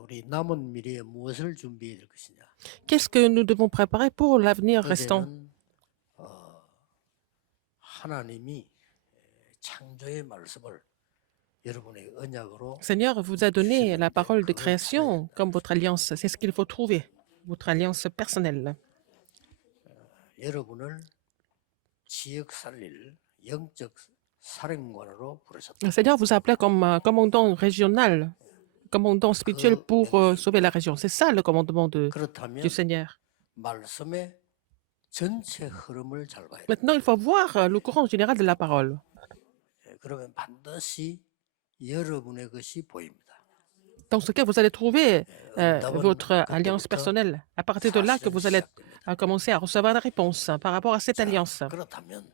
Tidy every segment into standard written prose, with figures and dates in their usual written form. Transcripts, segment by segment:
우리 남은 미래에 무엇을 준비해야 될 것이냐. Qu'est-ce que nous devons préparer pour l'avenir restant? 어제는 하나님이 창조의 말씀을 여러분의 언약으로 Seigneur vous a donné la parole de création comme votre alliance. C'est ce qu'il faut trouver, votre alliance personnelle. 여러분을 지역 살릴 영적 사령관으로 부르셨다. Le Seigneur vous a appelé comme commandant régional, commandant spirituel pour sauver la région. C'est ça le commandement du 그렇다면 Seigneur. 말씀의 전체 흐름을 잘 봐야 돼. Maintenant, il faut voir le courant général de la parole. 그러면 반드시 여러분의 것이 보입니다. Dans ce cas, vous allez trouver 응답은 votre alliance 그때부터 personnelle. À partir de là, que vous allez commencer à recevoir des réponses par rapport à cette alliance. 그렇다면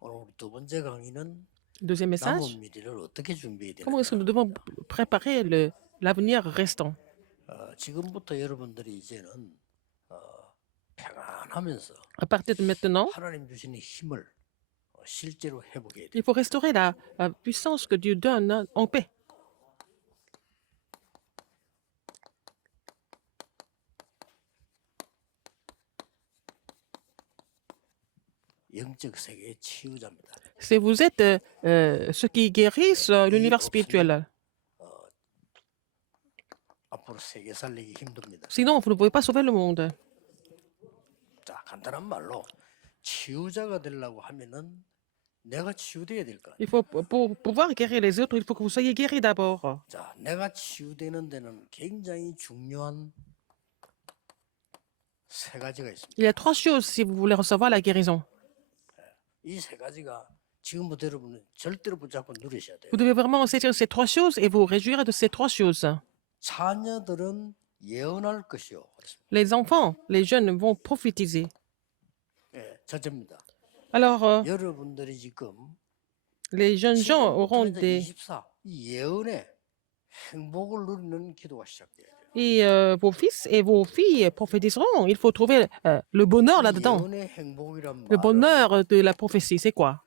오늘 우리 두 번째 강의는 Deuxième message, 남은 미래를 어떻게 준비해야 comment est-ce que nous 되느냐. devons préparer l'avenir restant? 지금부터 여러분들이 이제는 평안하면서 À partir de maintenant, 하나님 주시는 힘을 실제로 회복해야 돼. il faut restaurer la puissance que Dieu donne en paix. 영적 세계의 치유자입니다. Si vous êtes ceux qui guérissent l'univers spirituel, 앞으로 세계 살리기 힘듭니다. sinon vous ne pouvez pas sauver le monde. 자, 간단한 말로 치유자가 되려고 하면은 내가 치유돼야 될 거 아니에요. Il faut, pour pouvoir guérir les autres, il faut que vous soyez guéris d'abord. 자, 내가 치유되는 데는 굉장히 중요한 세 가지가 있습니다. Il y a trois choses si vous voulez recevoir la guérison. 이 세 가지가 지금부터 여러분은 절대로 붙잡고 누리셔야 돼요. Vous devez vraiment saisir ces trois choses et vous réjouir de ces trois choses. 자녀들은 예언할 것이요. 그렇습니다. Les enfants, les jeunes vont prophétiser. 예, 첫째입니다. Alors, 여러분들이 지금 les jeunes gens auront 지금부터 des... 24, 이 예언의 행복을 누리는 기도가 시작돼야 돼요. Et vos fils et vos filles prophétiseront. Il faut trouver le bonheur là-dedans. 예언의 행복이란 Le 말은 bonheur de la prophétie, c'est quoi?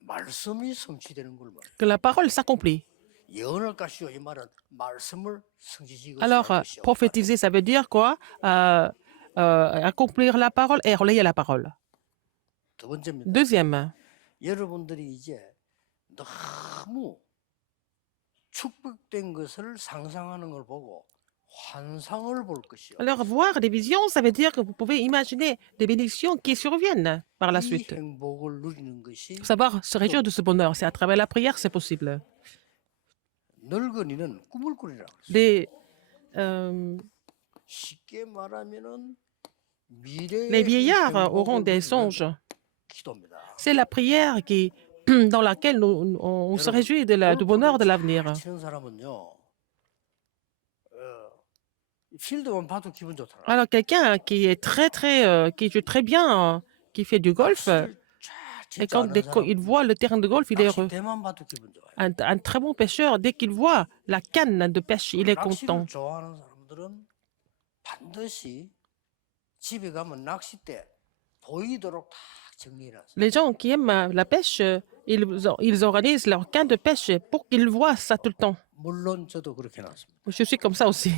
말씀이 성취되는 걸 말해요. Que la parole s'accomplit. 예언할 것이요 이 말은 말씀을 성취시키고 Alors, prophétiser, ça veut dire quoi? Accomplir la parole et relayer la parole. 두 번째입니다. Deuxième, 여러분들이 이제 너무 축복된 것을 상상하는 걸 보고 환상을 볼 것이요. alors voir des visions, ça veut dire que vous pouvez imaginer des bénédictions qui surviennent par la 이 suite. 행복을 누리는 것이 Savoir se réjouir de ce bonheur, c'est à travers la prière, c'est possible. 늙은이는 꿈을 꾸리라 그랬어요. Les, 쉽게 말하면은 les vieillards auront des songes. 기도입니다. C'est la prière qui, dans laquelle on se réjouit du bonheur de l'avenir. 치는 사람은요. 필드만 봐도 기분 좋더라. Alors, quelqu'un qui est qui joue très bien, qui fait du golf, et quand il voit le terrain de golf, il est heureux. 낚싯대만 봐도 기분 좋아요. Un très bon pêcheur, dès qu'il voit la canne de pêche, il est content. 낚시를 좋아하는 사람들은 반드시 집에 가면 낚싯대 보이도록 다 정리해놨어요. Les gens qui aiment la pêche, ils organisent leur canne de pêche pour qu'ils voient ça tout le temps. 물론 저도 그렇게 해놨습니다. Je suis comme ça aussi.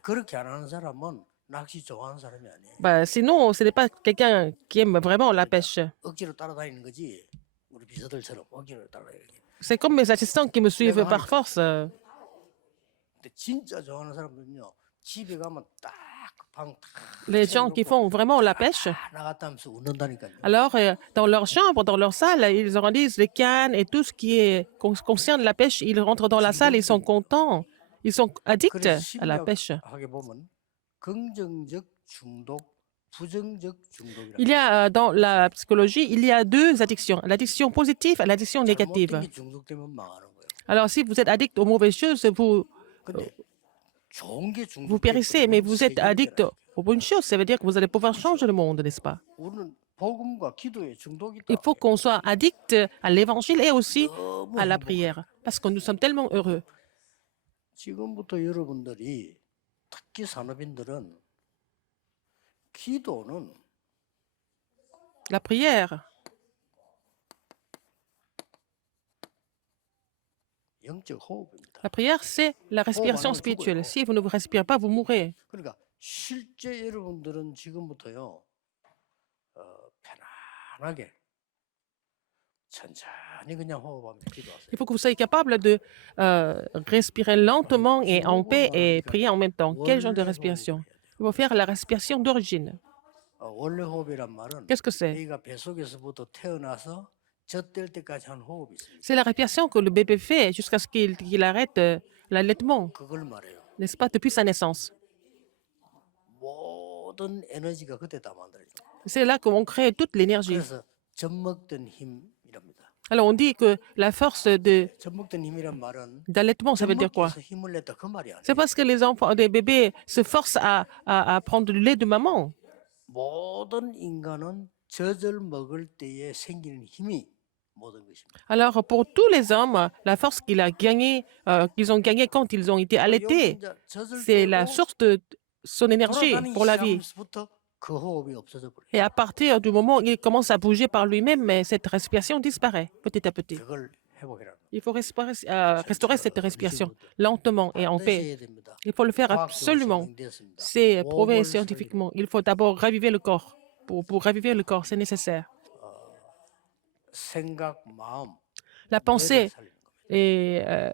그렇게 안 하는 사람은 낚시 좋아하는 사람이 아니에요. Bah, sinon, ce n'est pas quelqu'un qui aime vraiment la pêche. 억지로 따라다니는 거지. 우리 비서들처럼 억지로 따라다니는 게. C'est comme mes assistants qui me suivent par force. 근데 진짜 좋아하는 사람들은요. 집에 가면 딱 방 딱 Les gens qui font vraiment la pêche, 나갔다 하면서 웃는다니까요. alors dans leur chambre, dans leur salle, ils organisent les cannes et tout ce qui concerne la pêche. Ils rentrent dans la salle, ils sont contents. Ils sont addicts à la pêche. 하게 보면 긍정적 중독, 부정적 중독이라. Il y a dans la psychologie, il y a deux addictions, l'addiction positive et l'addiction négative. 잘못된 게 중독되면 망하는 거예요. Alors si vous êtes addict aux mauvaises choses, 근데 좋은 게 vous périssez, mais vous êtes addict aux bonnes choses, ça veut dire que vous allez pouvoir changer le monde, n'est-ce pas? 우리는 복음과 기도에 중독이 Il 있다. faut qu'on soit addict à l'évangile et aussi 너무 à la 행복해요. prière, parce que nous sommes tellement heureux. 지금부터 여러분들이 특히 산업인들은 기도는 La prière, 영적 호흡입니다. La prière, c'est la respiration spirituelle. Si vous ne respirez pas, vous mourrez. 그러니까 실제 여러분들은 지금부터요 편안하게 천천히 그냥 호흡하면서 기도하세요. Il faut que vous soyez capable de respirer lentement et en paix et prier en même temps. Quel genre de respiration? Il faut faire la respiration d'origine. 원래 호흡이란 말은 Qu'est-ce que c'est? 애가 뱃속에서부터 태어나서 젖될 때까지 한 호흡이 있습니다. C'est la respiration que le bébé fait jusqu'à ce qu'il arrête l'allaitement, 그걸 말해요. n'est-ce pas, depuis sa naissance. 모든 에너지가 그때 다 만들어져. C'est là qu'on crée toute l'énergie. 그래서 젖먹던 힘이랍니다. Alors on dit que la force 젖먹던 힘이란 말은 d'allaitement, ça veut dire quoi? 젖먹기에서 힘을 냈다 그 말이 아니에요. C'est parce que les enfants, des bébés se forcent à prendre le lait de maman. 모든 인간은 젖을 먹을 때에 생기는 힘이 모든 것입니다. Alors pour tous les hommes, la force qu'ils ont gagnée quand ils ont été allaités, 이제 젖을 c'est la 빼고 source de son énergie 돌아다니기 pour la vie. 시작하면서부터 그 호흡이 없어져 버려요. Et à partir du moment où il commence à bouger par lui-même, mais cette respiration disparaît petit à petit. 그걸 회복해라. Il faut restaurer cette respiration lentement et en paix. 반드시 해야 됩니다. Il faut le faire 과학적으로 absolument. 증명되었습니다. C'est prouvé 몸을 scientifiquement. Il faut d'abord raviver le corps. Pour raviver le corps, c'est nécessaire. 생각, 마음, La 뇌를 pensée 살리는 겁니다.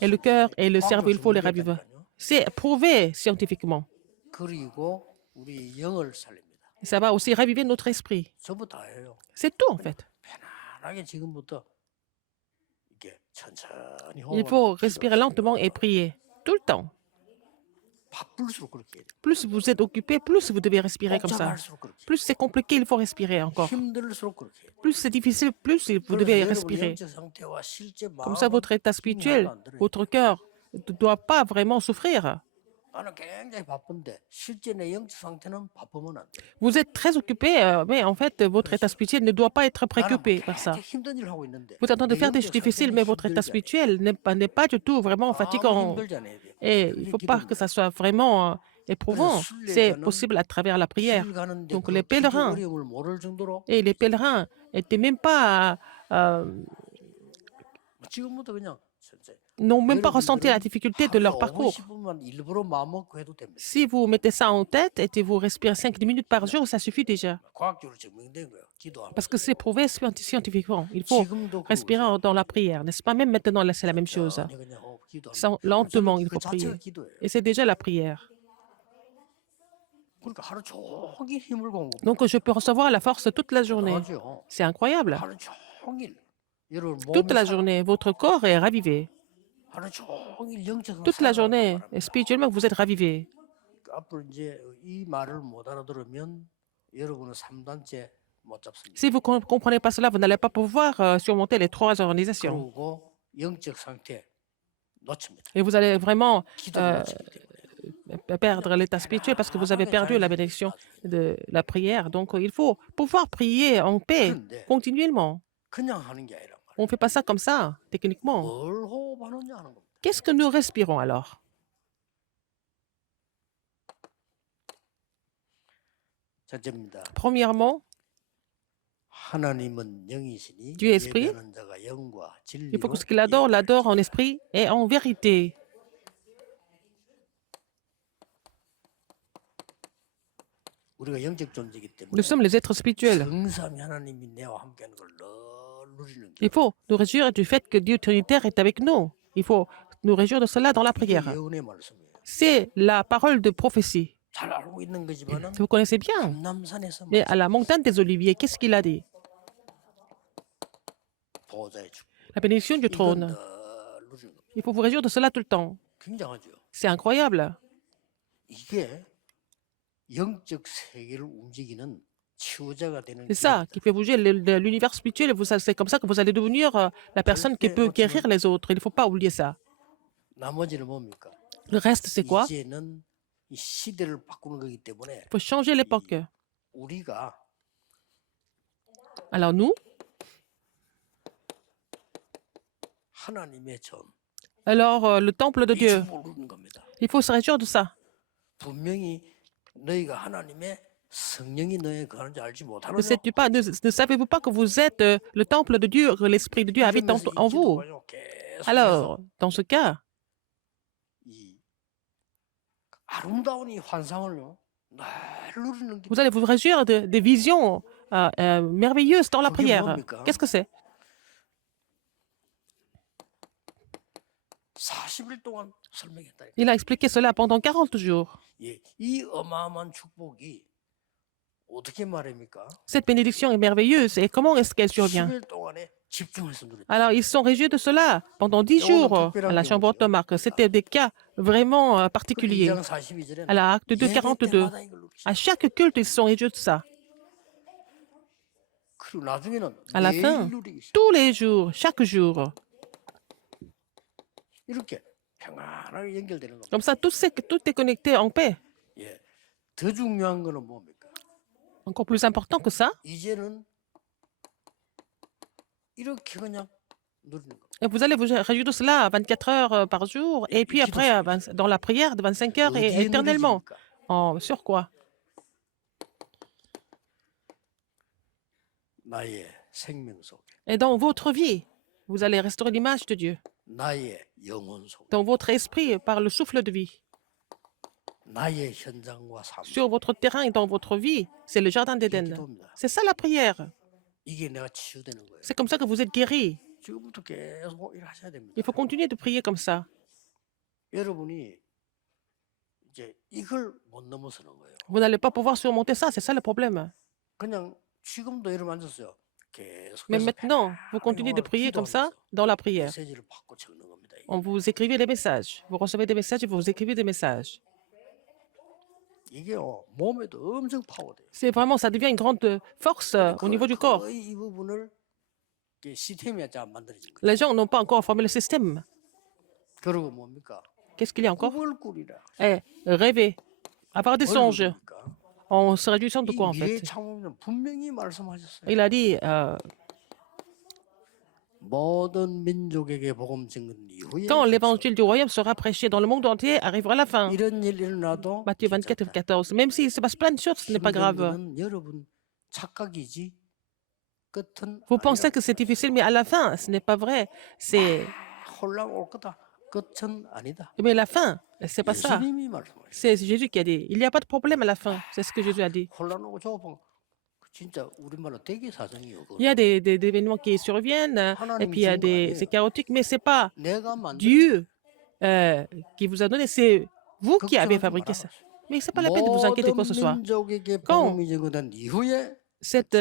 et le cœur et le 과학적으로 cerveau, il faut les raviver. 증명됐다니까요. C'est prouvé scientifiquement. 그리고 우리 영을 살립니다. Et ça va aussi raviver notre esprit. 전부 다예요. C'est tout en fait. 편안하게 지금부터 이렇게 천천히 Il faut respirer lentement et prier tout le temps. 바쁠수록 그렇게 해야 돼요. Plus vous êtes occupé, plus vous devez respirer comme ça. 복잡할수록 그렇게 해요. Plus c'est compliqué, il faut respirer encore. 힘들수록 그렇게 해요. Plus c'est difficile, plus vous 그래서 devez 여러분 respirer. 영적 상태와 실제 Comme ça, 마음은 votre état spirituel, 안 들어요. votre cœur ne doit pas vraiment souffrir. 나는 굉장히 바쁜데 실제 내 영적 상태는 바쁘면 안 돼요. Vous êtes très occupé, mais en fait, votre état spirituel ne doit pas être 나는 préoccupé par ça. 굉장히 힘든 일을 하고 있는데 Vous êtes en train de 내 faire des 영적 choses difficiles, 상태는 mais votre état 힘들지 않아요. spirituel n'est pas du tout vraiment 아무 fatigant. 힘들지 않아야 돼요. Et il ne faut pas que ça soit vraiment éprouvant. C'est possible à travers la prière. 길 가는데 Donc 그 les 기도 pèlerins, 어려움을 모를 정도로 et les pèlerins n'étaient même pas, 지금부터 그냥 n'ont même pas ressenti la difficulté de leur parcours. 10분만 일부러 마음 먹고 해도 됩니다. Si vous mettez ça en tête et vous respirez 5 minutes par jour, ça suffit déjà. 과학적으로 증명된 거예요. 기도하면. Parce que c'est prouvé scientifiquement. Il faut 지금도 respirer dans la prière, n'est-ce pas? Même maintenant, là, c'est la même chose. 그냥 기도하면. Lentement, il faut 그 자체가 prier. 기도예요. Et c'est déjà la prière. 그러니까 하루 종일 힘을 공급. Donc, je peux recevoir la force toute la journée. 하죠. C'est incroyable. 하루 종일 여러분 Toute 몸이 la 살- journée, votre corps est ravivé. 하루 종일 영적으로 Toute la 살아가는 journée, 바람에 spirituellement, vous êtes ravivé. 앞으로 이제 이 말을 못 알아들으면 여러분은 3단째 못 잡습니다. Si vous ne comprenez pas cela, vous n'allez pas pouvoir surmonter les 3 organisations. 그리고 영적 상태 놓칩니다. Et vous allez vraiment 기도를 놓치기 때문에. perdre l'état spirituel parce que vous avez perdu la bénédiction de la prière. Donc, il faut pouvoir prier en paix 그런데 continuellement. 그냥 하는 게 아니라 On ne fait pas ça comme ça, techniquement. 뭘 호흡하느냐 하는 겁니다. Qu'est-ce que nous respirons alors? 첫째입니다. Premièrement, 하나님은 영이시니 Dieu est esprit. 예배하는 자가 영과 il 진리로 faut que ce qu'il adore l'adore en esprit et en vérité. 우리가 영적 존재이기 때문에 Nous sommes les êtres spirituels. 성삼위 하나님이 내와 함께하는 걸 늘 누리는 게 Il faut nous réjouir du fait que Dieu Trinitaire est avec nous. Il faut nous réjouir de cela dans la 이게 prière. 예언의 말씀이에요. C'est la parole de prophétie. 잘 알고 있는 거지만은 Vous connaissez bien. 감남산에서 Mais à la montagne des Oliviers, qu'est-ce qu'il a dit? 보호자의 축. La bénédiction du 이건 trône. 늘 누리는 겁니다. Il faut vous réjouir de cela tout le temps. 굉장하죠. C'est incroyable. 이게 영적 세계를 움직이는 치유자가 되는 C'est ça qui fait bouger l'univers spirituel. C'est comme ça que vous allez devenir la personne qui peut guérir les autres. Il ne faut pas oublier ça. 나머지는 뭡니까? Le reste, c'est quoi? 이제는 이 시대를 바꾸는 거기 때문에 Il faut changer l'époque. 우리가 Alors nous, 하나님의 전 alors le temple de 이 Dieu, 축복을 누리는 겁니다. il faut se réjouir de ça. 분명히 너희가 하나님의 성령이 너에 거하는 줄 알지 Ne, 못하느냐? sais-tu pas, ne savez-vous pas que vous êtes le temple de Dieu, que l'Esprit de Dieu habite en vous? 속에서 Alors, dans ce cas, 이 아름다운 이 환상을요, 늘 누리는 vous 기도. allez vous réjouir des visions merveilleuses dans la 그게 prière. 뭡니까? Qu'est-ce que c'est? 40일 동안 설명했다. Il a expliqué cela pendant 40 jours. 예, 이 어마어마한 축복이 어떻게 말입니까? Cette bénédiction est merveilleuse. Et comment est-ce qu'elle survient? 10일 동안에 집중해서 누렸다. Alors, ils se sont réjouis de cela pendant 10 jours à la chambre haute marque. C'était des cas vraiment 그 particuliers. 2장 42절에 À la acte 2, 42. À chaque culte, ils se sont réjouis de ça. 그리고 나중에는 À la 매일 fin, 누리기 시작. tous les jours, chaque jour. 이렇게 평안하게 연결되는 겁니다. Comme ça, tout est connecté en paix. 예, 더 중요한 거는 뭡니까? Encore plus important que ça, 이제는 이렇게 그냥 누리는 겁니다. et vous allez vous réjouir de cela 24 heures par jour, et puis après, dans la prière de 25 heures et 어디에 éternellement. 누리십니까? Sur quoi? 나의 생명 속에, Et dans votre vie, vous allez restaurer l'image de Dieu. 나의 영혼 속에, Dans votre esprit, par le souffle de vie. 나의 현장과 삶. Sur votre terrain et dans votre vie, c'est le jardin 이게 d'Éden. 기도입니다. C'est ça la prière. 이게 내가 치유되는 거예요. C'est comme ça que vous êtes guéri. 지금부터 계속 일하셔야 됩니다. Il faut continuer de prier comme ça. 여러분이 이제 이걸 못 넘어서는 거예요. Vous n'allez pas pouvoir surmonter ça, c'est ça le problème. 그냥 지금도 여러분 앉았어요. Mais 계속해서 maintenant, vous continuez de prier comme ça dans la prière. 메시지를 받고 적는 겁니다. On vous écrivez des messages. Vous recevez des messages et vous écrivez des messages. 이게 몸에도 엄청 파워돼요. C'est vraiment, ça devient une grande force au niveau du corps. 거의 이 부분을 이게 시스템이 아직 안 만들어진 거예요. Les gens n'ont pas encore formé le système. 그리고 뭡니까? Qu'est-ce qu'il y a encore? 꿈을 꾸리라. Rêver, avoir des 뭘 songes. 꿉니까? En se réjouissant de 이 quoi en 미래 fait? 창조는 분명히 말씀하셨어요. Il a dit, 모든 민족에게 복음 증거는 이후에 quand l'évangile du royaume sera prêché dans le monde entier, arrivera la fin. 이런 일 일어나도 Matthieu 24 et 14. Même s'il se passe plein de choses, ce n'est pas grave. 힘든 거는 여러분 착각이지 끝은 Vous pensez que c'est difficile, mais à la fin, ce n'est pas vrai. C'est... 혼란 올 거다. 끝은 아니다. Mais la fin, c'est pas ça. 예수님이 말씀하셨어요. C'est Jésus qui a dit. Il n'y a pas de problème à la fin. C'est ce que Jésus a dit. 혼란 오고 조금 진짜 우리말로 대기 사정이요. Il y a des événements qui surviennent, et puis il y a c'est chaotique, mais c'est pas 내가 만든 Dieu qui vous a donné, c'est vous qui avez fabriqué ça. Mais c'est pas la peine de vous inquiéter quoi que ce soit. 민족에게 Quand 복음이 증거된 이후에 cette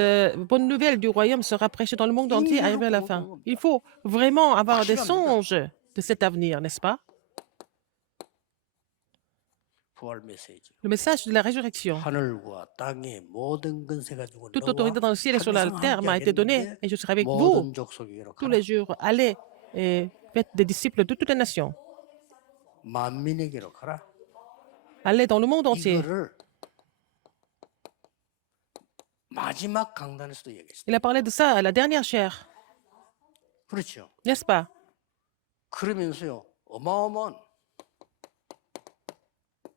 bonne nouvelle du royaume sera prêchée dans le monde entier, arrivé à la fin. Il faut vraiment avoir des songes de cet avenir, n'est-ce pas? 부활 메시지. Le message de la résurrection. 하늘과 땅의 모든 권세가 주고 Toute autorité dans le ciel et sur la terre m'a été donnée, et je serai avec vous 모든 족속에게로 tous 가라. les jours. Allez et faites des disciples de toutes les nations. 만민에게로 가라. Allez dans le monde entier. 이거를 마지막 강단에서도 얘기했어요. Il a parlé de ça à la dernière chaire, 그렇죠. n'est-ce pas? 그러면서요. 어마어마한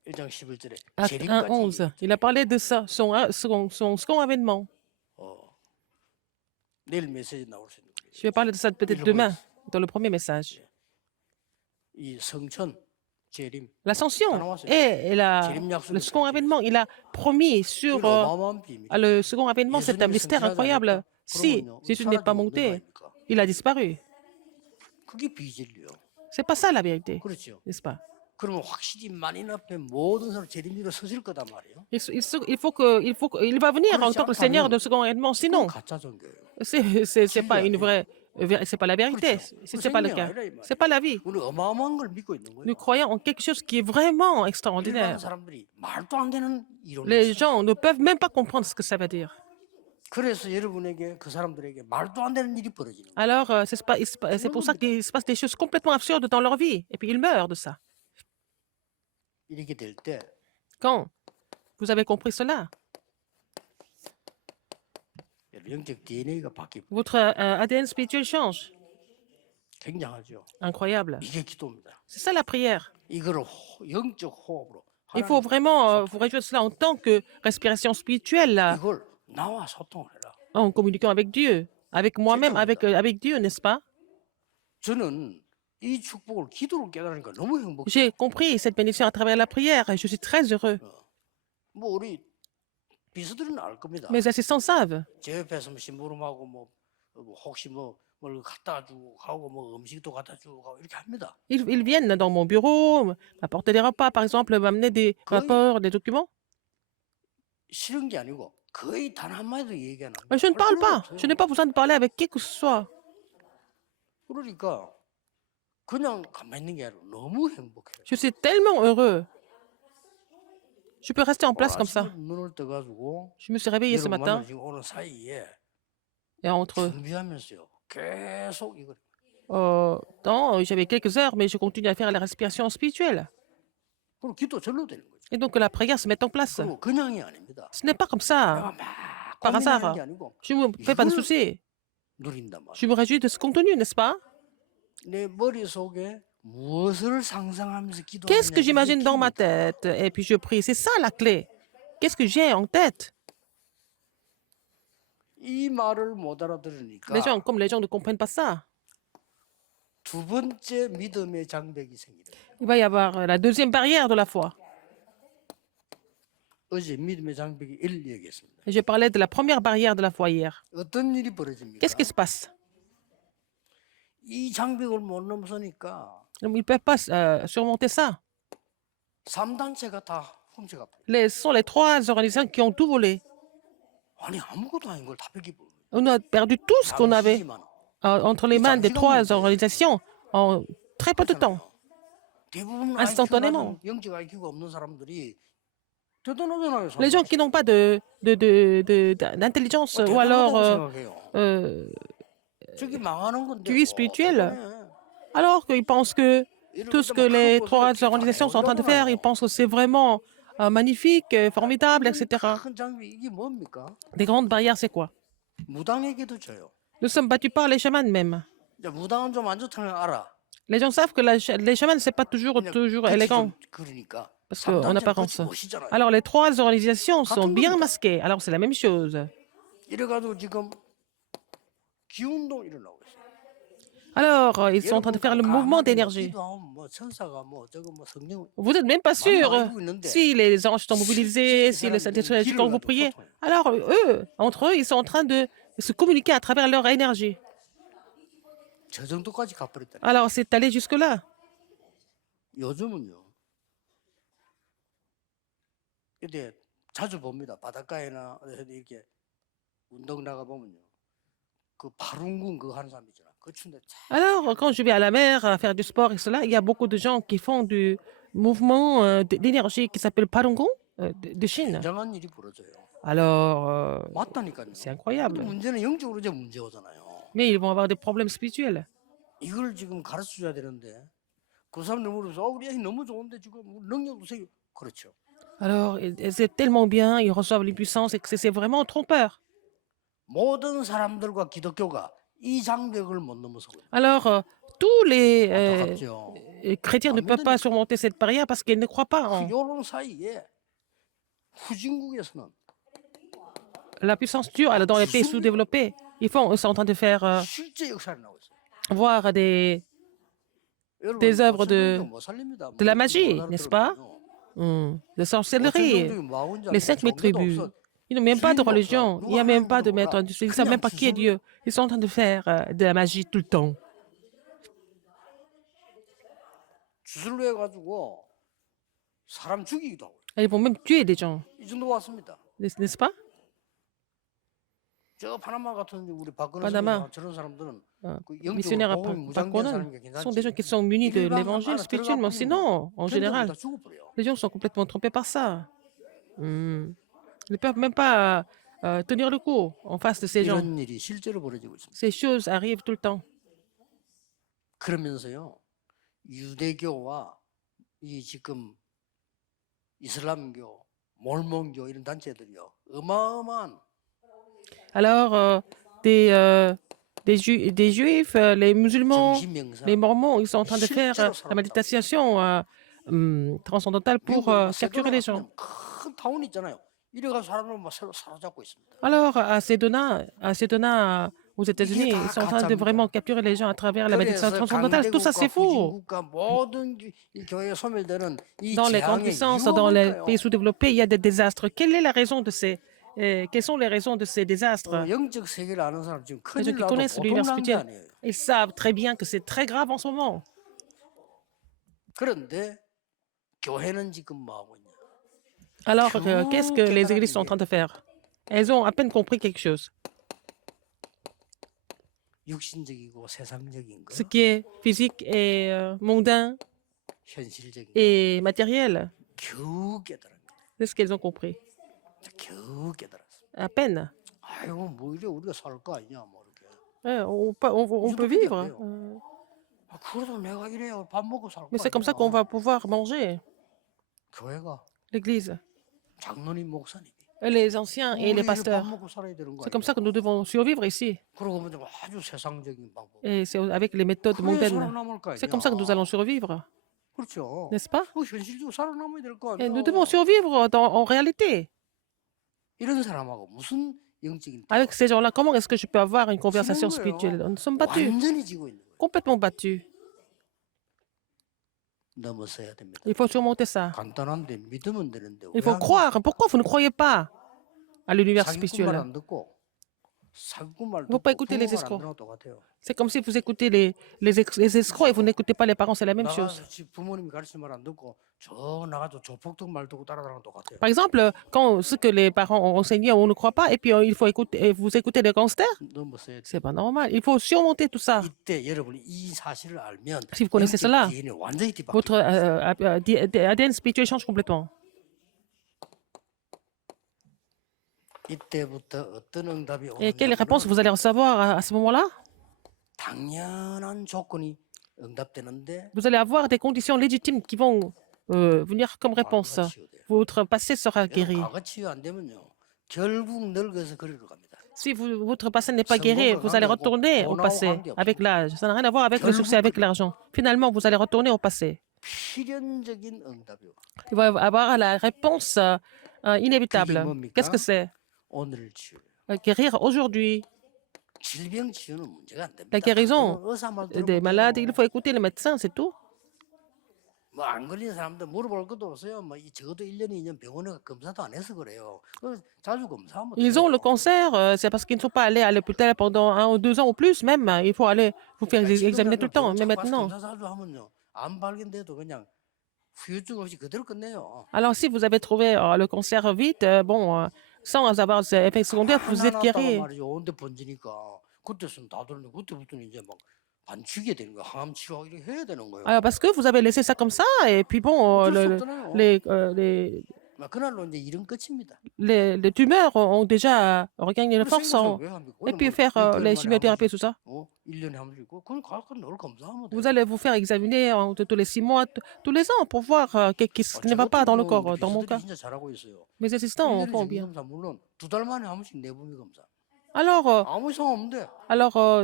1장 11절에 Acte 1, 11. Il a parlé de ça, son second avènement. 내일 메시지 나올 수 있는 거예요. Je vais parler de ça peut-être demain, dans le premier message. 이 성천 재림 L'ascension et le second avènement, il a promis sur 이거 어마어마한 비밀. le second avènement, c'est un 예수님이 mystère incroyable. Si 그러면요, Jésus n'est pas 사라지면 monté, 어디가 있습니까? il a disparu. 그게 비진리요. C'est pas ça la vérité, 그렇죠. n'est-ce pas? 그러면 확실히 만인 앞에 모든 사람 재림으로 서실 거단 말이에요. Il va venir en tant que le Seigneur de second avènement. Sinon, 가짜 종교예요. c'est pas une vraie, c'est pas la vérité. C'est pas le cas. C'est pas la vie. 우리 어마어마한 걸 믿고 있는 거예요. Nous croyons en quelque chose qui est vraiment 일반 extraordinaire. 사람들이 말도 안 되는 이론이 Les 있어요. gens ne peuvent même pas comprendre ce que ça veut dire. 그래서 여러분에게 그 사람들에게 말도 안 되는 일이 벌어지는 거예요. Alors, c'est pour ça qu'il se passe des choses complètement absurdes dans leur vie. Et puis ils meurent de ça. 이렇게 될 때 Quand vous avez compris cela, 영적 DNA가 바뀌고 votre ADN spirituel change. 굉장하죠. Incroyable. 이게 기도입니다. C'est ça la prière. 이거를 영적 호흡으로 Il faut vraiment vous réjouir de cela en tant que respiration spirituelle, là, 이걸 나와 소통을 해라. en communiquant avec Dieu, avec moi-même, avec Dieu, n'est-ce pas? 저는 이 축복을 기도로 깨달으니까 너무 행복해. J'ai compris cette bénédiction à travers la prière et je suis très heureux. 뭐 우리 비서들은 알 겁니다. Mes assistants savent. 제 옆에서 뭐 심부름하고 뭐 혹시 뭘 갖다 주고 가고 뭐 음식도 갖다 주고 가고 이렇게 합니다. Ils viennent dans mon bureau, m'apporter des repas, par exemple, m'amener des 거의 rapports, des documents. 싫은 게 아니고 거의 단 한마디도 얘기 안 합니다. Mais je ne 할 parle 필요도 pas. 없어요. Je n'ai pas besoin de parler avec qui que ce soit. 그러니까 그냥 가만히 있는 게 아니라 너무 행복해요. Je suis tellement heureux. Je peux rester en 오늘 place comme ça. 아침에 눈을 떠가지고 Je me suis réveillé ce 여러분 matin 만나 지금 오는 사이에 et entre 준비하면서요. 계속 이거 j'avais quelques heures, mais je continue à faire la respiration spirituelle. 그리고 기도 절로 되는 거죠. Et donc que la prière se mette en place. 그리고 그냥이 아닙니다. Ce n'est pas comme ça, 내가 막 par 고민하는 hasard. 게 아니고 Je ne me fais pas de 이걸 soucis. 누린단 말이에요. Je me réjouis de ce contenu, n'est-ce pas? 내 머릿속에 무엇을 상상하면서 Qu'est-ce que 기도하느냐 이게 j'imagine dans ma 깁니다. tête et puis je prie. C'est ça la clé. Qu'est-ce que j'ai en tête? 이 말을 못 Les 알아들으니까 gens, comme les gens ne comprennent pas ça, 두 번째 믿음의 장벽이 생기다. il va y avoir la deuxième barrière de la foi. 어제 믿음의 장벽이 1 얘기했습니다. Et je parlais de la première barrière de la foi hier. 어떤 일이 벌어집니까? Qu'est-ce qui se passe? 이 장벽을 못 넘어서니까 Ils ne peuvent pas surmonter ça. 3단체가 다 훔쳐가 버려요. Ce sont les trois organisations qui ont tout volé. 아니 아무것도 아닌 걸 다 뺏기버려요. On a perdu tout ce qu'on avait 잠시지만 entre les mains des trois organisations en très peu de temps. 대부분 instantanément. IQ가 영적 IQ가 없는 사람들이 대단하잖아요. Les gens qui n'ont pas d'intelligence ou alors 저기 망하는 건데. QI spirituel, alors qu'ils pensent que tout ce que les trois organisations sont en train de faire, ils pensent que c'est vraiment magnifique, formidable, etc. 큰 장비 이게 뭡니까? Des grandes barrières, c'est quoi? 무당에게도 져요. Nous sommes battus par les chamans même. 이제 무당은 좀 안 좋다는 걸 알아. Les gens savent que les chamans, c'est pas toujours élégant, 그러니까 parce qu'en apparence. 멋있잖아요. Alors les trois organisations sont bien masquées. Alors c'est la même chose. 이래가지고 지금 기운동 일어나고 있어요. Alors ils sont en train de faire le mouvement d'énergie. 뭐 천사가 뭐 저거 뭐 성령 Vous n'êtes même pas sûr 알고 있는데 si les anges sont mobilisés, si le Saint-Esprit, quand vous priez. Alors eux, entre eux, ils sont en train de se communiquer à travers leur énergie. 저 정도까지 가버렸다. Alors c'est allé jusque-là. 요즘은요. 근데 자주 봅니다. 바닷가에나 어디 이렇게 운동 나가 보면요. 그 발운군 그거 하는 사람 있잖아. 그 춘데 Alors quand je vais à la mer à faire du sport et cela, il y a beaucoup de gens qui font du mouvement d'énergie qui s'appelle Parungon de Chine. 굉장한 일이 벌어져요. Alors 맞다니까요. c'est incroyable. 근데 문제는 영적으로 이제 문제 오잖아요. Mais ils vont avoir des problèmes spirituels. 이걸 지금 가르쳐 줘야 되는데 그 사람들 물어서 우리 애기 너무 좋은데 지금 능력도 세요. 그렇죠. Alors c'est tellement bien, ils reçoivent les puissances et que c'est vraiment trompeur. 모든 사람들과 기독교가 이 장벽을 못 넘어서고 있어요. Alors tous les 안타깝죠. chrétiens ne peuvent pas surmonter cette barrière parce qu'ils ne croient pas en 요런 사이에 후진국에서는 la puissance dure dans les pays sous-développés. Ils sont en train de faire 실제 역사를 나오고 있어요. voir des 여러분, œuvres 못 살립니다. de la 못 magie, 알아들어요. n'est-ce pas? De sorcellerie. 어떤 뭐 혼자 Les 5000 tribus. 없어. Ils n'ont même pas de religion. Il n'y a même pas de maître. Ils ne savent même pas qui est Dieu. Ils sont en train de faire de la magie tout le temps. 주술로 해가지고 사람 죽이기도 하고 Ils vont même tuer des gens, 이 정도 왔습니다. n'est-ce pas? 저 파나마 같은 우리 박근혜 Panama. 선생님 저런 사람들은 그 Missionnaires à 영적으로 복음이 무장된 Paconan 사람이 sont des gens 괜찮지. qui sont munis de 일반 l'évangile 안에 spirituellement. 들어가면 Sinon, en 견뎌 général, 다 죽어버려요. les gens sont complètement trompés par ça. Ils ne peuvent même pas tenir le coup en face de ces gens. 이런 일이 실제로 벌어지고 있습니다. Ces choses arrivent tout le temps. 그러면서요 유대교와 이 지금 이슬람교, 몰몬교 이런 단체들이요 어마어마한 Alors, des juifs, les musulmans, 정신 명상. les mormons, ils sont en train de faire la méditation transcendantale pour capturer les gens. 큰 타운 있잖아요. 이래가 사람을 막 사로잡고 있습니다. Alors, à Sedona, aux États-Unis. Ils sont en train de vraiment capturer les gens à travers la médecine 그래서 transcendantale. Tout ça, 강대국가, c'est faux. 후진국가 모든 이 교회에 소멸되는 이 Dans les grandes 재앙의 puissances, 이유가 dans les 뭘까요? pays sous-développés, il y a des désastres. Quelle est la raison de ces, quelles sont les raisons de ces désastres? 영적 세계를 아는 사람 지금 Les gens 큰일 qui 나도 connaissent 보통 l'univers 난 게 spirituel, 아니에요. ils savent très bien que c'est très grave en ce moment. 그런데 교회는 지금 뭐 하고 있냐? Alors, qu'est-ce que les églises sont en train de faire? Elles ont à peine compris quelque chose. 육신적이고 세상적인 거, Ce qui est physique et mondain 현실적인 거 et matériel, 겨우 깨달은 거, c'est ce qu'elles ont compris. 겨우 깨달았어. À peine. 아이고 뭐 이래 우리가 살 거 아니냐 뭐 이렇게. On peut vivre. 아, 그래도 내가 이래야 밥 먹고 살 거 Mais c'est comme ça qu'on 아니야. va pouvoir manger. 교회가 L'Église, 장로님 목사님이 les anciens et les 우리 밥 pasteurs. 먹고 살아야 되는 거 C'est comme 아니야. ça que nous devons survivre ici. 그러고 보면 아주 세상적인 방법. Et c'est avec les méthodes 그래 mondaines. 살아남을 거 C'est 아니야. comme ça que nous allons survivre, 그렇죠. n'est-ce pas? 그 현실적으로 살아남아야 될 거 Et 아니야. nous devons survivre en réalité. 이런 사람하고 무슨 영적인 Avec ces gens-là, comment est-ce que je peux avoir une conversation 거예요. spirituelle? Nous sommes battus, 완전히 지고 있는 거예요. complètement battus. 넘어서야 됩니다. Il faut surmonter ça. 간단한데 믿으면 되는데 Il faut croire. Pourquoi vous ne croyez pas à l'univers 사기꾼 말 spirituel? 안 듣고 사기꾼 말 Faut 듣고 pas écouter les 부모 말안 escrocs. 들어도 똑같아요. C'est comme si vous écoutez les escrocs et vous n'écoutez pas les parents, c'est la même chose. 나가서 집 부모님이 가르치는 말 안 듣고 저 나가서 조폭들 말 듣고 따라다니는 똑같아요. Par exemple, quand ce que les parents ont enseigné, on ne croit pas, et puis il faut écouter, vous écoutez les gangsters, 넘어서야 돼. c'est pas normal. Il faut surmonter tout ça. 이때 여러분이 이 사실을 알면 Si vous connaissez 영적 cela, DNA는 완전히 뒤바뀌어요. votre ADN spirituel change complètement. 이때부터 어떤 응답이 Et quelles réponses 오느냐면 vous allez recevoir à ce moment-là? 당연한 조건이 응답되는데 Vous allez avoir des conditions légitimes qui vont venir comme réponse. 과거가 치유돼요. Votre passé sera guéri. 과거 치유 안 되면요 결국 늙어서 그리로 갑니다. Si votre passé n'est pas guéri, vous allez retourner au passé avec l'âge. Ça n'a rien à voir avec le succès, avec l'argent. Finalement, vous allez retourner au passé. 필연적인 응답이요. Il va y avoir la réponse inévitable. Qu'est-ce que c'est? 오늘 치유. Guérir aujourd'hui. 질병 치유는 문제가 안 됩니다. La guérison 그거는 의사 말 des 들으면 malades, 돼요. il faut écouter le médecin, c'est tout. 뭐안 걸린 사람들 물어볼 것도 없어요. 뭐 적어도 1년, 2년 병원에 검사도 안 해서 그래요. 자주 검사하면 Ils ont 돼요. le cancer, c'est parce qu'ils ne sont pas allés à l'hôpital pendant 1 ou 2 ans ou plus même. Il faut aller vous faire examiner tout le temps. Mais maintenant, 검사 자주 하면요. 안 발견돼도 그냥 후유증 없이 그대로 끝내요. alors si vous avez trouvé le cancer vite, sans avoir ces effets secondaires, vous êtes guéri. 말이죠. 온데 번지니까 그때서는 다 들었는데 그때부터는 이제 막 반죽이 되는 거야. 항암 치료하고 이렇게 해야 되는 거예요. Alors parce que vous avez laissé ça comme ça, et puis bon, 어쩔 수 없잖아요. les 그날로 이제 일은 끝입니다. les tumeurs ont déjà regagné la 그래서 force. 생각을 왜 합니까? Et 그거는 puis 뭐 faire 일주일 les 만에 chimiothérapies, 한 tout ça. 번씩, 1년에 한 번씩 있고 그건 가끔 늘 검사하면 돼요. Vous allez vous faire examiner tous les 6 mois, tous les ans, pour voir qu'est-ce qui ne va pas dans le corps, dans mon cas. 진짜 잘하고 있어요. Mes assistants 1년에 font bien. 정기검사 물론 2달 만에 한 번씩 내분비 검사. Alors, 아무 이상 없는데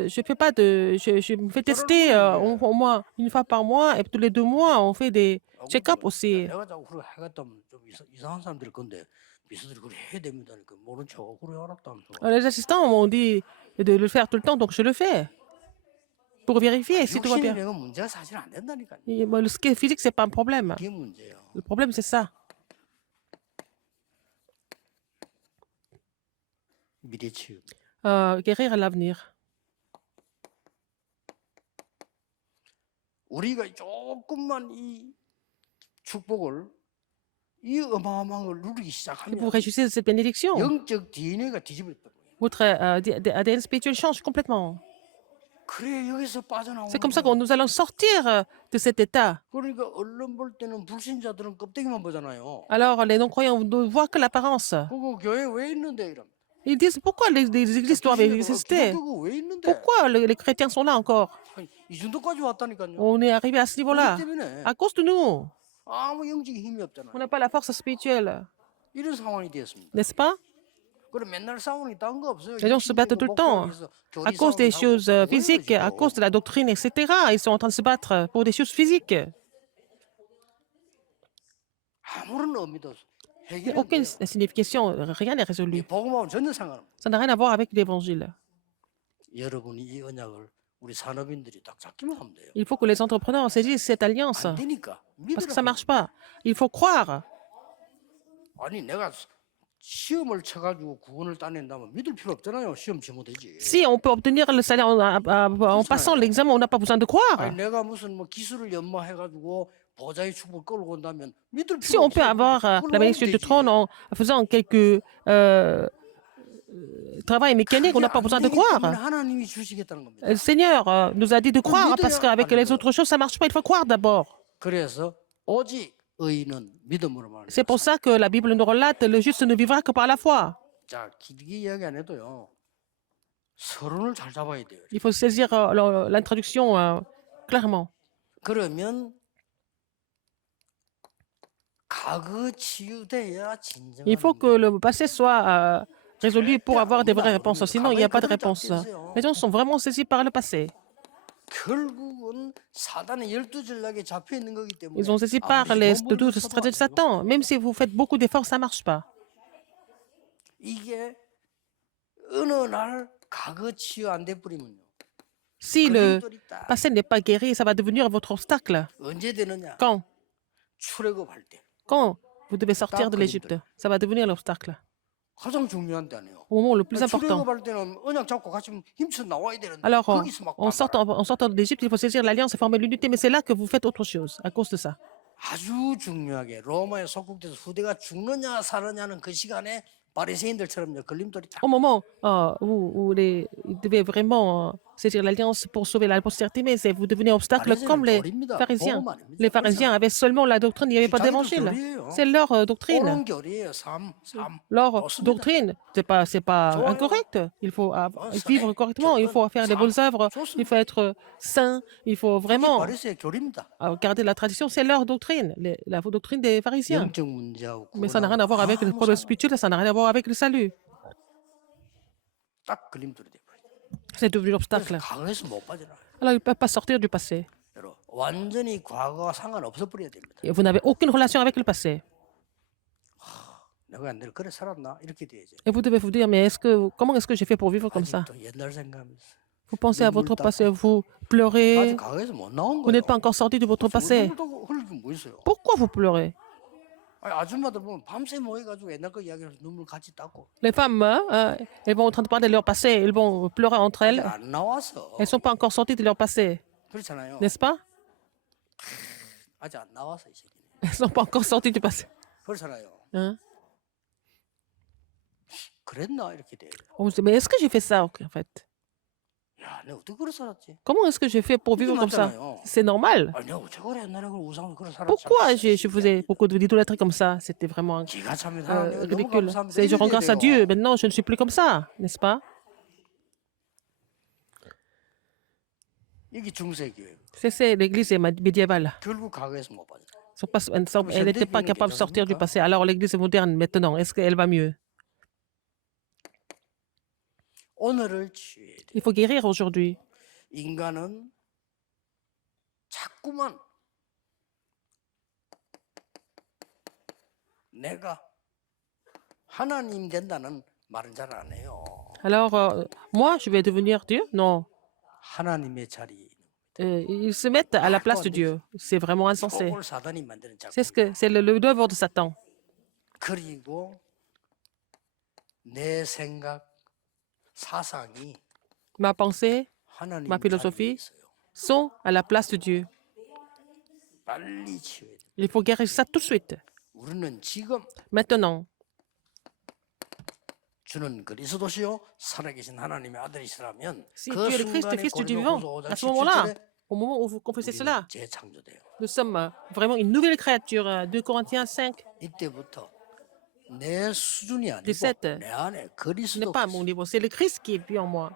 je fais pas de, je me fais tester au moins une fois par mois, et tous les 2 mois, on fait des check-up aussi. 내가 자꾸 그렇게 해갔다면 좀 이상한 사람들일 건데 미수들이 그걸 해야 됩니다니까 모른 척 그래 알았다면서. Les assistants m'ont dit de le faire tout le temps, donc je le fais. Pour vérifier si tout va bien. 욕심이면 문제가 사실 안 된다니까요. Et, ce qui est physique, c'est pas un problème. 그게 문제예요. Le problème, c'est ça. 미래 치유. Guérir à l'avenir. 우리가 조금만 이 축복을 이 어마어마한 걸 누리기 Si 시작하면 vous réussissez de cette bénédiction, 영적 DNA가 뒤집어졌다. votre ADN spirituel change complètement. 그래 여기서 빠져나오는 C'est comme ça 거예요. que nous allons sortir de cet état. 그러니까 언론 볼 때는 불신자들은 껍데기만 보잖아요. Alors, les non-croyants ne voient que l'apparence. 그거 교회 왜 있는데 이러면. Ils disent pourquoi les églises doivent exister? 기독교가 왜 있는데? Pourquoi les chrétiens sont là encore? 아니, 이 정도까지 왔다니까요. On est arrivé à ce niveau-là. 우리 때문에 À cause de nous. 아무 영적인 힘이 없잖아요. On n'a pas la force spirituelle. 이런 상황이 되었습니다. N'est-ce pas? 그럼 맨날 싸우니 딴 거 없어요. Les gens se battent tout le temps. À cause des choses physiques, à cause de la doctrine, etc. Ils sont en train de se battre pour des choses physiques. 아무런 의미도 없어. Il n'y 해결이 a 안 aucune 돼요. signification, rien n'est 이 résolu. 복음하고 전혀 상관없어. Ça n'a rien à voir avec l'évangile. 여러분이 이 언약을 우리 산업인들이 딱 잡기만 하면 돼요. Il faut que les entrepreneurs saisissent cette alliance. 안 되니까 Parce que 믿으라. ça ne marche pas. Il faut croire. 아니 내가 시험을 쳐가지고 구원을 따낸다면 믿을 필요 없잖아요. 시험 치면 되지. Si on peut obtenir le salaire en passant l'examen, on n'a pas besoin de croire. 아니 내가 무슨 뭐 기술을 연마해가지고 보좌의 축복을 끌고 온다면 믿을 Si 필요 on peut 없어요. avoir la 그걸로 bénédiction du 되지. trône en faisant quelques travail mécanique, on n'a pas 그게 besoin 안 de 되기 때문에 croire. 하나님이 주시겠다는 겁니다. Le Seigneur nous a dit de croire parce qu'avec les autres choses, ça ne marche pas. Il faut croire d'abord. 그래서 오직 의인은 믿음으로만. C'est pour ça que la Bible nous relate le juste ne vivra que par la foi. 자 길게 이야기 안 해도요. 서론을 잘 잡아야 돼요. Il faut saisir l'introduction clairement. 그러면 과거 치유돼야 진정한. Il faut que le passé soit résolu pour avoir des vraies réponses. Sinon, il n'y a pas de réponse. Les gens sont vraiment saisis par le passé. 결국은 사단의 12전략에 잡혀 있는 거기 때문에. Ils sont saisis par les 12 stratégies de Satan. Même si vous faites beaucoup d'efforts, ça ne marche pas. 이게 어느 날 과거 치유 안 돼 버리면요. Si le 걸림돌이 딱 passé n'est pas guéri, ça va devenir votre obstacle. 언제 되느냐? Quand 출애굽할 때. Quand vous devez sortir de l'Égypte, ça va devenir l'obstacle. 가장 중요한 때 아니에요. Au moment le plus important. 출애굽할 때는 언약 잡고 같이 힘쳐 나와야 되는데 Alors, 거기서 막 en sortant de l'Égypte, il faut saisir l'alliance et former l'unité. Mais c'est là que vous faites autre chose, à cause de ça. 아주 중요하게 로마에 속국돼서 후대가 죽느냐 사느냐는 그 시간에 바리새인들처럼 걸림돌이 딱. Au moment où ils devaient vraiment saisir l'alliance pour sauver la postérité, mais vous devenez obstacle comme les pharisiens. Les pharisiens avaient seulement la doctrine, il n'y avait pas d'évangile. C'est leur doctrine. 옳은 교리예요. 삶. Leur doctrine, c'est pas incorrect. Il faut vivre correctement, il faut faire des bonnes œuvres, il faut être saint, il faut vraiment 바리새의 교리입니다. garder la tradition. C'est leur doctrine, la doctrine des pharisiens. 영적 문제하고 Mais ça n'a rien à voir avec le problème spirituel, ça n'a rien à voir avec le salut. 딱 걸림돌이 돼 버려요. C'est devenu l'obstacle. 강에서 못 빠져나. Alors, ils ne peuvent pas sortir du passé. 여러분, 완전히 과거와 상관없어 버려야 됩니다. Et vous n'avez aucune relation avec le passé. 내가 늘 그래 살았나 이렇게 돼야지. Et vous devez vous dire, mais comment est-ce que j'ai fait pour vivre comme ça? 또 옛날 생각하면서 Vous pensez à votre passé, vous pleurez, 아직 과거에서 못 나온 vous 거예요. n'êtes pas encore sorti de votre passé. 눈물도 흘리면 뭐 있어요? Pourquoi vous pleurez? 아니, 아줌마들 보면 밤새 모여가지고 옛날 거 이야기해서 눈물 같이 닦고 Les femmes, elles vont en train de parler de leur passé, elles vont pleurer entre 아직 elles. 안 나왔어. Elles ne sont pas encore sorties de leur passé, 그렇잖아요. n'est-ce pas? 아직 안 나왔어 이 새끼는. Elles ne sont pas encore sorties du passé. 그렇잖아요. Hein? 그랬나 이렇게 돼. On se dit, mais est-ce que j'ai fait ça en fait? 야, 내가 어떻게 그래 살았지? Comment est-ce que j'ai fait pour vivre comme ça? 맞잖아요. C'est normal. 아니, 내가 어째 그래 옛날에 그 우상을 그래 살았지? Pourquoi je faisais beaucoup d'idolâtrie comme ça? C'était vraiment 기가 차면 하나님 너무 ridicule. 감사합니다. Je rends 이래야 grâce à 돼요. Dieu. Maintenant, je ne suis plus comme ça, n'est-ce pas? 이게 중세교회. C'est l'église médiévale. 결국 과거에서 못 빠져. Elle n'était pas capable de sortir du passé. Alors l'église moderne, maintenant, est-ce qu'elle va mieux? 오늘을 취해야 돼. Il faut guérir aujourd'hui. 인간은 자꾸만 내가 하나님 된다는 말은 잘 안 해요. Alors, moi, je vais devenir Dieu? Non. 하나님의 자리. Ils se mettent à la place de Dieu. C'est vraiment insensé. 그걸 사단이 만드는 작품. C'est l'œuvre de Satan. 그리고 내 생각, 사상이 Ma pensée, 하나님 ma philosophie 자리에 있어요. sont à la place de Dieu. 빨리 치워야 돼. Il faut guérir ça tout de suite. 우리는 지금 Maintenant, 주는 그리스도시요 살아계신 하나님의 아들이시라면 si 그 tu es le Christ, 순간에 Fils du 고린도 vivant, 후서 5장 à ce moment-là, 17절에 au moment où vous confessez cela, 재창조돼요. nous sommes vraiment une nouvelle créature. 2 Corinthiens 5 이때부터 내 수준이 아니고 17. 내 안에 ce 그리스도 n'est pas à mon niveau, c'est le Christ qui vit en moi.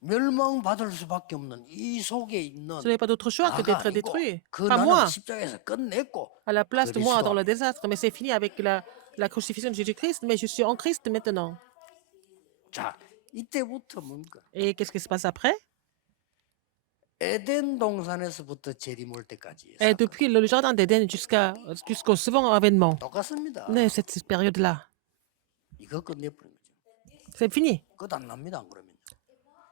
멸망받을 수밖에 없는 이 속에 있는 Ce n'est pas d'autre choix que 나가 d'être 아니고 détruit. 그 Pas 나는 moi, 십자가에서 끝냈고 à la place de moi 그리스도 dans le désastre, mais c'est fini avec la crucifixion de Jésus-Christ, mais je suis en Christ maintenant. 자 이때부터 뭔가 Et qu'est-ce qui se passe après? 에덴 동산에서부터 재림 올 때까지 Et depuis le jardin d'Éden jusqu'au second avènement, 똑같습니다. cette période-là, 이거 끝내버린 거죠. C'est fini. 끝 안 납니다. 안 그러면.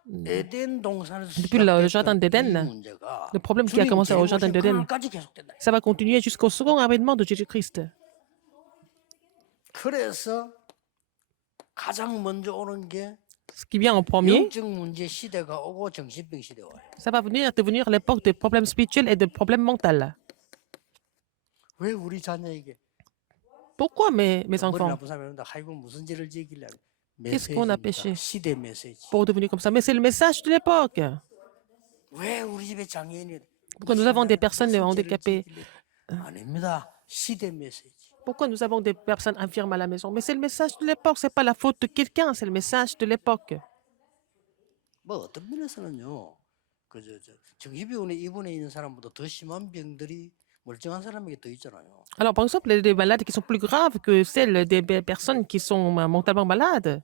Mm. 에덴 동산에서 Depuis le jardin 시작됐던 이 d'Éden, 문제가 le problème qui a 주님 commencé au jardin 재림오신 d'Éden, 그날까지 계속된다. ça va continuer jusqu'au second avènement de Jésus-Christ. 그래서 가장 먼저 오는 게 Ce qui vient en premier, 영적 문제 시대가 오고 정신병 시대가 와요. ça va devenir l'époque des problèmes spirituels et des problèmes mentaux. 왜 우리 자녀에게 Pourquoi mes 머리 enfants? 나쁜 사람입니다. 아이고 무슨 죄를 지길래 Qu'est-ce qu'on a 메시지입니다. péché 시대 메시지. pour devenir comme ça? Mais c'est le message de l'époque. 왜 우리 집에 장애인이 Pourquoi nous avons des personnes handicapées? 아닙니다. 시대 메시지. Pourquoi nous avons des personnes infirmes à la maison? Mais c'est le message de l'époque. C'est pas la faute de quelqu'un, c'est le message de l'époque. 뭐 어떤 면에서는요. 그저 정신병원에 입원해 있는 사람보다 더 심한 병들이 멀쩡한 사람에게 더 있잖아요. Alors, par exemple, des malades qui sont plus graves que celles des personnes qui sont mentalement malades.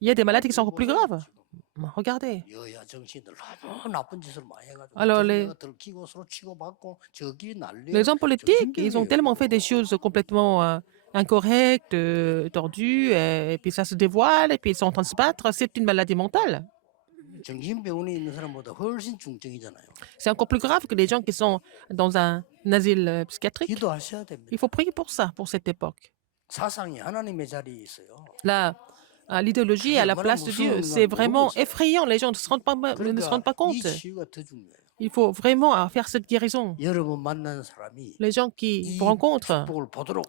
Il y a des maladies qui sont encore plus graves. Regardez. 여야 정치인들 너무 나쁜 짓을 많이 해가지고 Alors, 저기가 들키고 서로 치고받고 저끼리 난리. Les hommes politiques, ils ont tellement fait des choses complètement incorrectes, tordues, et puis ça se dévoile, et puis ils sont en train de se battre. C'est une maladie mentale. 정신병원에 있는 사람보다 훨씬 중증이잖아요. C'est encore plus grave que les gens qui sont dans un asile psychiatrique. 기도하셔야 됩니다. Il faut prier pour ça, pour cette époque. 사상이 하나님의 자리에 있어요. L'idéologie à la place de Dieu, c'est vraiment effrayant. Les gens ne se rendent pas 그러니까 이 compte. 치유가 더 중요해요. Il faut vraiment faire cette guérison. 여러분 만난 사람이 Les gens qui 이 vous rencontrent, 축복을 보도록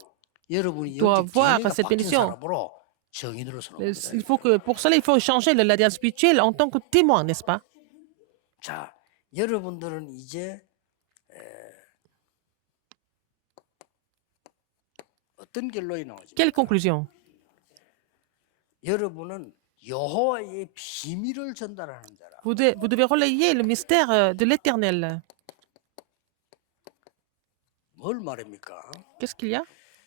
여러분이 doivent 영적 voir 지혜가 cette 박힌 bénédiction. 사람으로 정인으로 서는 겁니다. il faut que, pour cela, il faut changer l'alliance spirituelle en tant que témoin, n'est-ce pas? 자, 여러분들은 이제 어떤 결론이 나오죠? Quelle conclusion? 여러분은 여호와의 비밀을 전달하는 자라. Vous devez relayer le mystère de l'éternel. 뭘 말입니까? Qu'est-ce qu'il y a?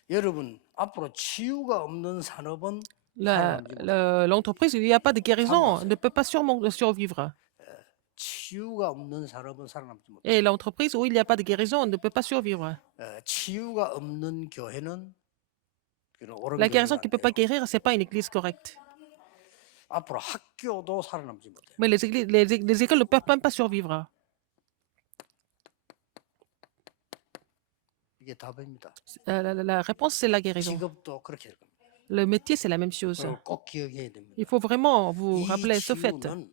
여러분 앞으로 치유가 없는 산업은 L'entreprise, il n'y a pas de guérison, ne peut pas survivre. 치유가 없는 산업은 살아남지 못해. Et l'entreprise où il n'y a pas de guérison ne peut pas survivre. 치유가 없는 교회는 옳은 La guérison 교회가 qui ne peut pas guérir, ce n'est pas une église correcte. 앞으로 학교도 살아남지 못해. Mais les écoles ne peuvent même pas survivre. 이게 답입니다. La réponse, c'est la guérison. 직업도 그렇게 될 겁니다. Le métier, c'est la même chose. 그걸 꼭 기억해야 됩니다. Il faut vraiment vous 이 rappeler ce fait. 치유는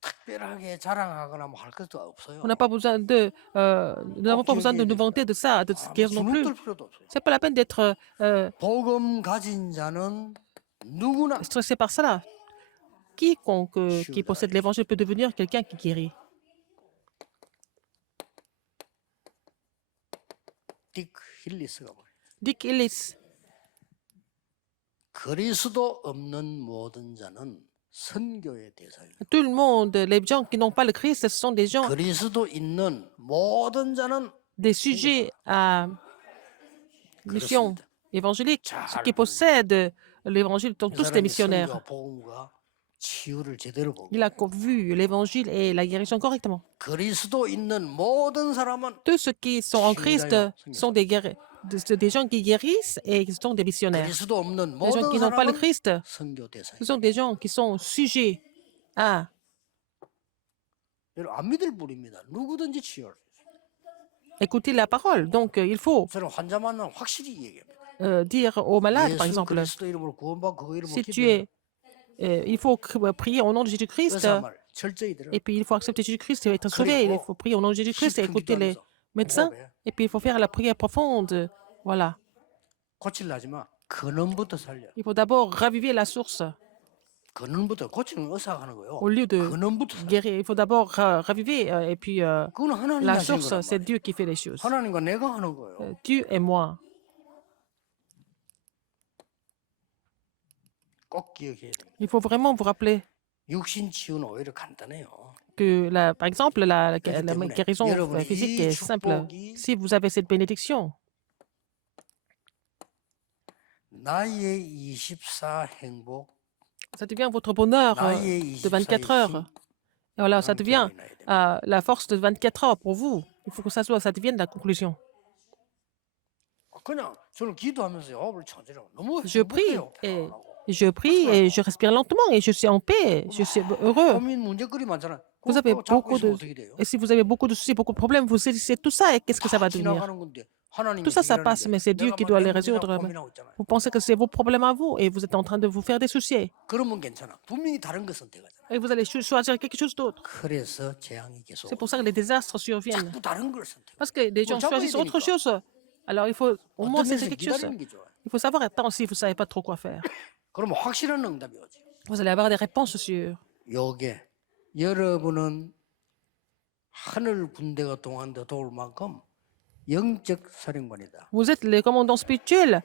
특별하게 자랑하거나 뭐 할 것도 없어요. On n'a pas besoin nous n'avons pas besoin de nous vanter de ça, de ce guérir non plus. 주눅들 필요도 없어요. C'est pas la peine d'être 복음 가진 자는 누구나 stressé par cela. Quiconque qui possède l'évangile peut devenir quelqu'un qui guérit. 딕 힐리스가 말해요. Dick Ellis. 그리스도 없는 모든 자는 선교의 대상입니다. Tout le monde, les gens qui n'ont pas le Christ, ce sont des gens, 그리스도 있는 모든 자는 des sujets à mission 그렇습니다. évangélique. Ceux qui possèdent l'évangile sont 이 tous des 사람이 missionnaires. 선교와 복음과 치유를 제대로 보고 Il a vu l'évangile et la guérison correctement. 그리스도 있는 모든 사람은 Tous ceux qui sont en Christ sont des gens qui guérissent et qui sont des missionnaires. 그리스도 없는 Les gens 모든 qui n'ont pas le 사람은 Christ, 선교 대상. ce sont des gens qui sont sujets à. 여러분 안 믿을 뿐입니다. 누구든지 치유할 수 있어요. Écouter la parole. Donc, il faut 저는 환자 만나면 확실히 얘기합니다. dire aux malades, par 예수 exemple, 그리스도 이름으로 구원받고 그 이름으로 si tu es, il faut prier au nom de Jésus-Christ, 의사 말 철저히 들어. et puis il faut accepter Jésus-Christ et être sauvé. Il faut prier au nom de Jésus-Christ et écouter les médecins, et puis il faut faire la prière profonde. Voilà. 고칠라 하지만 근원부터 살려. Il faut d'abord raviver la source 근원부터 고치는 건 의사가 하는 거예요. au lieu de 근원부터 살려. guérir. Il faut d'abord raviver, et puis 그건 하나님이 la 하시는 source, 거란 c'est 말이에요. Dieu qui fait les choses. 하나님과 내가 하는 거예요. Dieu et moi. 꼭 기억해야 돼요. Il faut vraiment vous rappeler 육신 치유는 오히려 간단해요. que, par exemple, la 때문에 guérison 여러분이 physique 이 est simple. 축복이 Si vous avez cette bénédiction, 나의 24 행복, ça devient votre bonheur 나의 de 24 heures. Et voilà, ça devient la force de 24 heures pour vous. Il faut que ça devienne la conclusion. 그냥 저는 기도하면서 호흡을 찾으라고 너무 Je prie 행복해요. et 편안하고. Je prie et je respire lentement et je suis en paix, je suis heureux. 고민 문제거리 많잖아요. Vous avez 그것도 잡고 beaucoup 있으면 de... 어떻게 돼요? Et si vous avez beaucoup de soucis, beaucoup de problèmes, vous saisissez tout ça et qu'est-ce que ça 다 va devenir? 지나가는 건데 Tout 하나님이 ça, ça passe, 해결하는데 mais c'est Dieu 내가 qui 뭐 doit 내 les 문제라고 résoudre. 고민하고 있잖아요. Vous pensez que c'est vos problèmes à vous et vous êtes en train de vous faire des soucis. 그러면 괜찮아. 분명히 다른 거 선택하잖아. Et vous allez choisir quelque chose d'autre. 그래서 재앙이 계속 C'est pour ça que les désastres surviennent. 자꾸 다른 걸 선택해. Parce que les gens 잡아야 choisissent autre 되니까. chose. Alors il faut au moins 어떤 saisir 면에서 quelque chose. 기다리는 게 좋아요. Il faut savoir attendre si vous ne savez pas trop quoi faire. 그러면 확실한 응답이 오지. Vous allez avoir des réponses sûres. 요게 여러분은 하늘 군대가 동한데 도울 만큼 영적 사령관이다. Vous êtes les commandants spirituels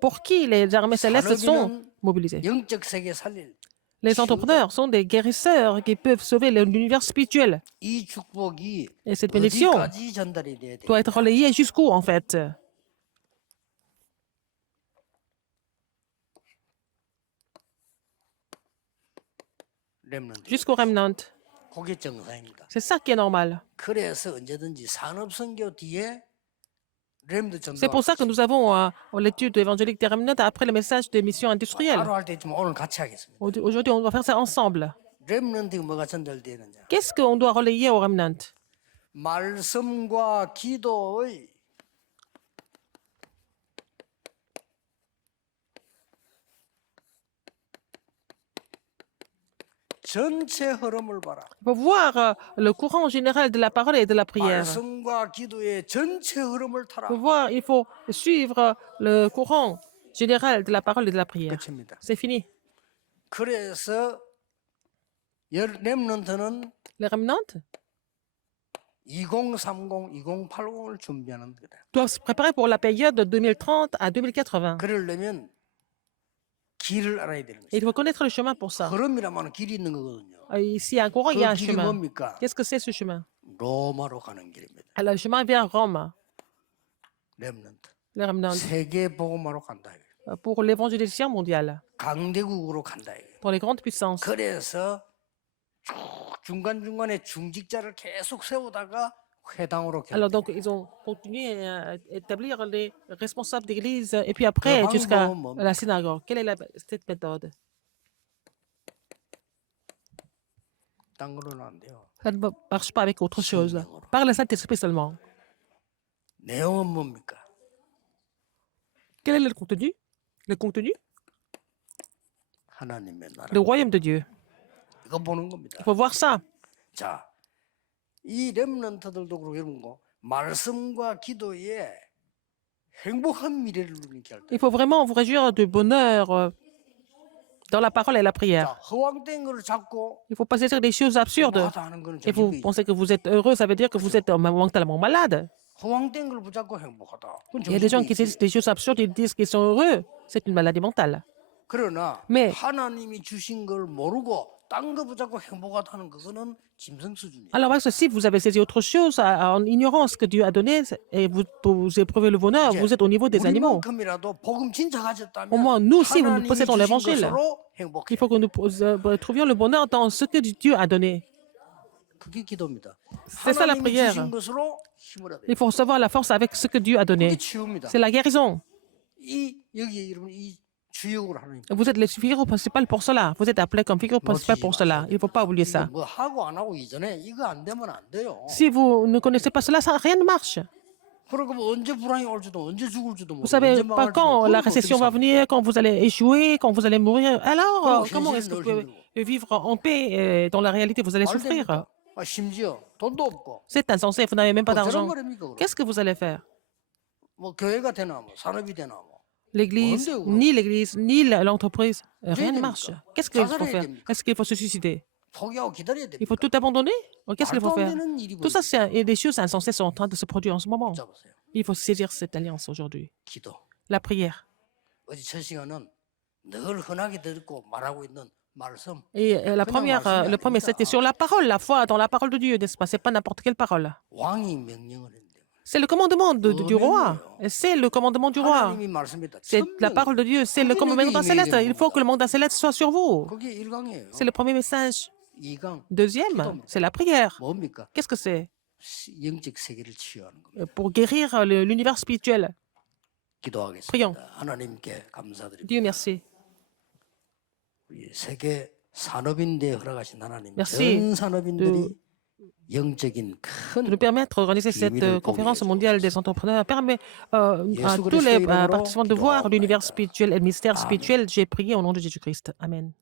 pour qui les armées célestes sont 산업인은 mobilisées. 영적 세계 살릴 Les entrepreneurs sont des guérisseurs qui peuvent sauver l'univers spirituel. 이 축복이 Et cette bénédiction 어디까지 전달이 돼야 돼? doit être relayée jusqu'où, en fait? 렘넌트. Jusqu'au remnant. 그게 정상입니다. C'est ça qui est normal. 그래서 언제든지 산업선교 뒤에 렘드 전도 C'est pour ça que nous avons l'étude évangélique des remnants après le message des missions industrielles. 따로 할 때 있지만 오늘 같이 하겠습니다. Aujourd'hui, on doit faire ça ensemble. 렘넌트가 뭐가 전달되느냐? Qu'est-ce qu'on doit relayer au remnant? 말씀과 기도의 전체 흐름을 봐라. Il faut voir le courant général de la parole et de la prière. 말씀과 기도의 전체 흐름을 타라. Il faut suivre le courant général de la parole et de la prière. 끝입니다. C'est fini. 그래서 렘넌트는 Les remnants 2030, 2080을 준비하는 거다. doivent se préparer pour la période de 2030 à 2080. 그러려면 길을 알아야 되는 Et il 거죠. faut connaître le chemin pour ça. 흐름이라면 길이 있는 거거든요. Ici, il y a un courant, il y a 그 un 길이 chemin. 뭡니까? Qu'est-ce que c'est ce chemin? 로마로 가는 길입니다. Alors, le chemin vers Rome, 렘넌트. les remnants, 세계 복음화로 간다. pour l'évangélisation mondiale, 강대국으로 간다. pour les grandes puissances. 그래서 쭉 중간중간에 중직자를 계속 세우다가 회당으로 Alors, 결정. donc, ils ont continué à établir les responsables d'église et puis après 방법은 jusqu'à 뭡니까? la synagogue. Quelle est cette méthode? 딴 거로는 안 돼요. Ça ne marche pas avec autre chose. Par le Saint-Esprit seulement. 내용은 뭡니까? Quel est le contenu? Le contenu? 하나님의 나라. Le royaume de Dieu. 이거 보는 겁니다. Il faut voir ça. 자, 이 렘넌트들도 그렇고 이런 거 말씀과 기도에 행복한 미래를 누리게 할 때. Il faut vraiment vous réjouir de bonheur dans la parole et la prière. 자, 허황된 거를 잡고 Il ne faut pas saisir des choses absurdes. 행복하다 하는 거는 Et vous 정신병이죠. pensez que vous êtes heureux, ça veut dire que vous êtes mentalement malade. 허황된 걸 붙잡고 행복하다. 그건 Il y a des gens qui 정신병이지. saisissent des choses absurdes, ils disent qu'ils sont heureux. C'est une maladie mentale. 그러나 Mais- 하나님이 주신 걸 모르고 딴 거 붙잡고 행복하다는 그거는 짐승 수준이에요. Alors, parce que si vous avez saisi autre chose en ignorant ce que Dieu a donné et vous éprouvez le bonheur, vous êtes au niveau des animaux. 우리만큼이라도 복음 진짜 가졌다면 Au moins, nous aussi, nous 하나님이 possédons 주신 l'évangile. 것으로 행복해. Il faut que nous trouvions le bonheur dans ce que Dieu a donné. 그게 기도입니다. C'est ça la 하나님이 prière. 주신 것으로 힘을 얻어야 돼요. Il faut recevoir la force avec ce que Dieu a donné. 그게 치유입니다. C'est la guérison. 여기 여러분 이 주역으로 하나님. Vous êtes les figures principales pour cela. Vous êtes appelés comme figures principales pour cela. Il ne faut pas oublier ça. 뭐 하고 안 하고 이전에 이거 안 되면 안 돼요. Si vous ne connaissez pas cela, rien ne marche. 그러니까 뭐 언제 불황이 올지도 언제 죽을지도 모르고 Vous savez 언제 pas 망할지도 quand 모르고 la 어떻게 récession va 삽니까? venir, quand vous allez échouer, quand vous allez mourir. Alors, Oh, comment 현실은 est-ce que vous 늘 pouvez 힘들고. vivre en paix et dans la réalité, vous allez 말 souffrir? 됩니까? 심지어 돈도 없고 C'est insensé, vous n'avez même pas 어쩌란 d'argent. 말입니까? 그럼? Qu'est-ce que vous allez faire? 뭐 교회가 되나 뭐 산업이 되나 뭐 L'église, ni l'entreprise, rien ne marche. Qu'est-ce qu'il faut faire? Est-ce qu'il faut se suicider? 포기하고 기다려야 Il 됩니다. faut tout abandonner? Qu'est-ce qu'il faut 말도 안 faire? 되는 일이 Tout ça, et des choses insensées sont en train de se produire en ce moment. 잡으세요. Il faut saisir cette alliance aujourd'hui. 기도. La prière. 어제 첫 시간은 늘 흔하게 듣고 말하고 있는 말씀. Et le premier, c'était sur la parole, la foi dans la parole de Dieu, n'est-ce pas? C'est pas n'importe quelle parole. 왕이 명령을 했는데 C'est le commandement du roi. C'est le commandement du roi. 하나님이 말씀했다. C'est la parole de Dieu. C'est le commandement céleste. Il faut que le mandat céleste soit sur vous. 그게 1강이에요. C'est le premier message. 2강 Deuxième, c'est la prière. 뭡니까? Qu'est-ce que c'est? 영적 세계를 치유하는 겁니다. Pour guérir l'univers spirituel. 기도하겠습니다. Prions. 하나님께 감사드립니다. Dieu merci. 우리 세계 산업인대에 허락하신 하나님, Merci 전 산업인들이 de 영적인 큰 nous permettre d'organiser cette 비밀을 conférence 공유해 mondiale des 주옵소서. entrepreneurs. Permet à 예수 tous les 그리스도 이름으로 participants de voir l'univers 기도하옵나이다. spirituel et le mystère 아멘. spirituel. J'ai prié au nom de Jésus-Christ. Amen.